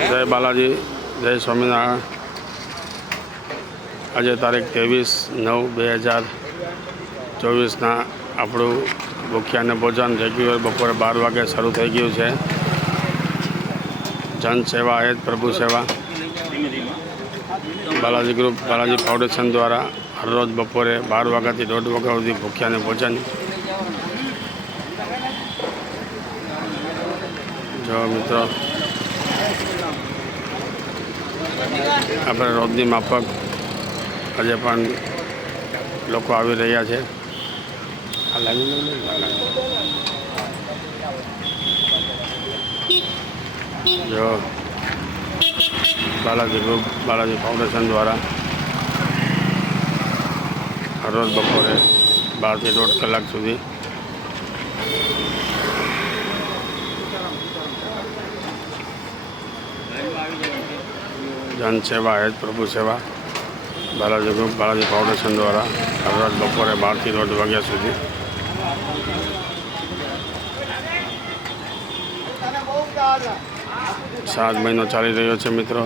જય બાલાજી, જય સ્વામિનારાયણ. આજે તારીખ ત્રેવીસ નવ બે હજાર ચોવીસના આપણું ભૂખ્યાને ભોજન રેગ્યુલર બપોરે બાર વાગે શરૂ થઈ ગયું છે. જન સેવા એ જ પ્રભુ સેવા. બાલાજી ગ્રુપ, બાલાજી ફાઉન્ડેશન દ્વારા હરરોજ બપોરે બાર વાગ્યાથી દોઢ વાગ્યા સુધી ભૂખ્યાને ભોજન. જો મિત્રો આપણે રોજની માફક આજે પણ લોકો આવી રહ્યા છે. જો બાલાજી ગ્રુપ, બાલાજી ફાઉન્ડેશન દ્વારા હરરોજ બપોરે બારથી દોઢ કલાક સુધી જન સેવા, હેત પ્રભુ સેવા, બાલાજી ગ્રુપ, બાલાજી ફાઉન્ડેશન દ્વારા હરરોજ બપોરે બારથી દોઢ વાગ્યા સુધી. સાત મહિનો ચાલી રહ્યો છે મિત્રો.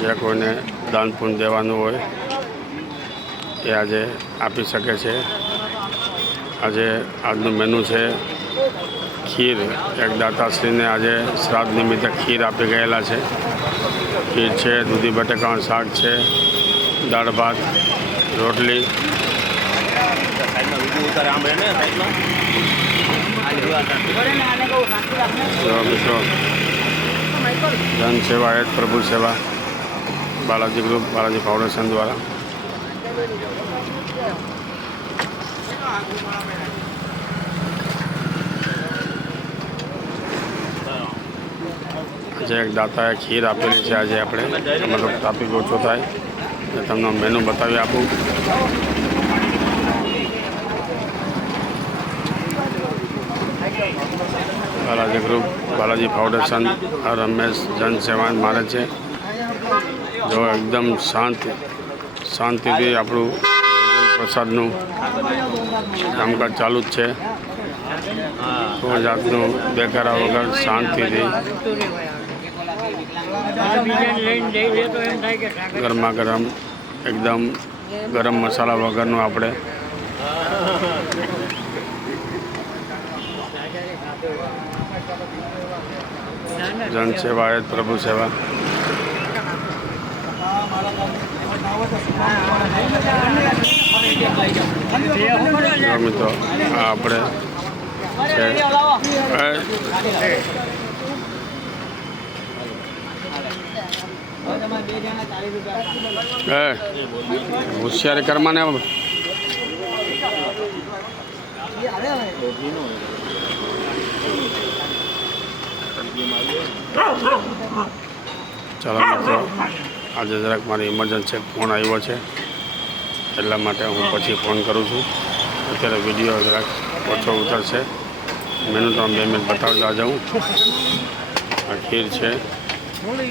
જે કોઈને દાન પુણ્ય દેવાનું હોય, એ આજે આપી શકે છે. આજે આજનું મેનુ છે ખીર, એક દાતાશ્રીને આજે શ્રાદ્ધ નિમિત્તે ખીર આપી ગયેલા છે. ખીર છે, દૂધી બટાકાનું શાક છે, દાળ ભાત, રોટલી. જો મિત્રો જન સેવા એ જ પ્રભુ સેવા, બાલાજી ગ્રુપ, બાલાજી ફાઉન્ડેશન દ્વારા. એક દાતાએ ખીર આપેલી છે આજે આપણે. મતલબ ટ્રાફિક ઓછો થાય. એ તમને મેનુ બતાવી આપું. બાલાજી ગ્રુપ બાલાજી ફાઉન્ડેશન રમેશ જન સેવા મારે છે. જો એકદમ શાંત, શાંતિથી આપણું પ્રસાદનું કામકાજ ચાલુ જ છે. કોઈ જાતનું બેકારા વગર શાંતિથી ગરમા ગરમ, એકદમ ગરમ મસાલા વગરનું આપણે જન સેવા એ પ્રભુ સેવા. મિત્રો આપણે છે એ, એ હોશિયારી કરમાને ચાલો મિત્રો, આજે જરાક મારી ઇમરજન્સી ફોન આવ્યો છે, એટલા માટે હું પછી ફોન કરું છું. અત્યારે વીડિયો જરાક ઓછો ઉતરશે. મેનુ તો બે મિનિટ બતાવતા જાઉં. આ ખીર છે. પ્રભુ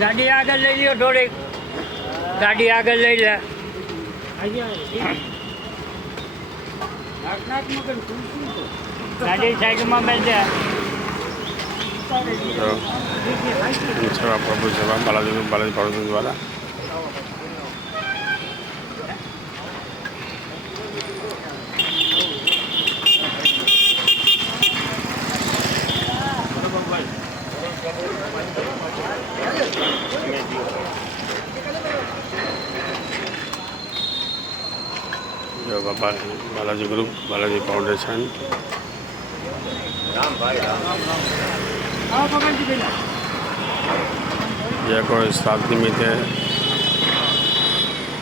ગાડી આગળ લઈ લ્યો થોડીક ગાડી આગળ લઈ લે ગાડી સાઈડમાં બેસ સેવા પ્રભુ સેવા બાલાજી બાલાજી ફાઉન્ડેશન દ્વારા બાબા બાલાજી ગ્રુપ, બાલાજી ફાઉન્ડેશન. જે કોઈ શ્રાદ્ધ નિમિત્તે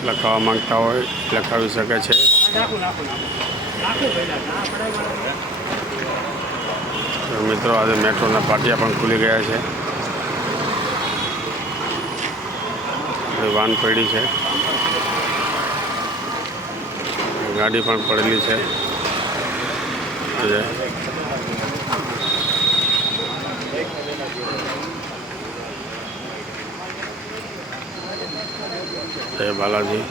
લખાવવા માંગતા હોય, લખાવી શકે છે. મિત્રો, આજે મેટ્રોના પાટિયા પણ ખુલી ગયા છે. વાન પડી છે. ગાડી પણ પડેલી છે. જય બાલાજી.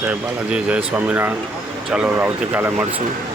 જય બાલાજી જય સ્વામિનારાયણ. ચાલો આવતીકાલે મળશું.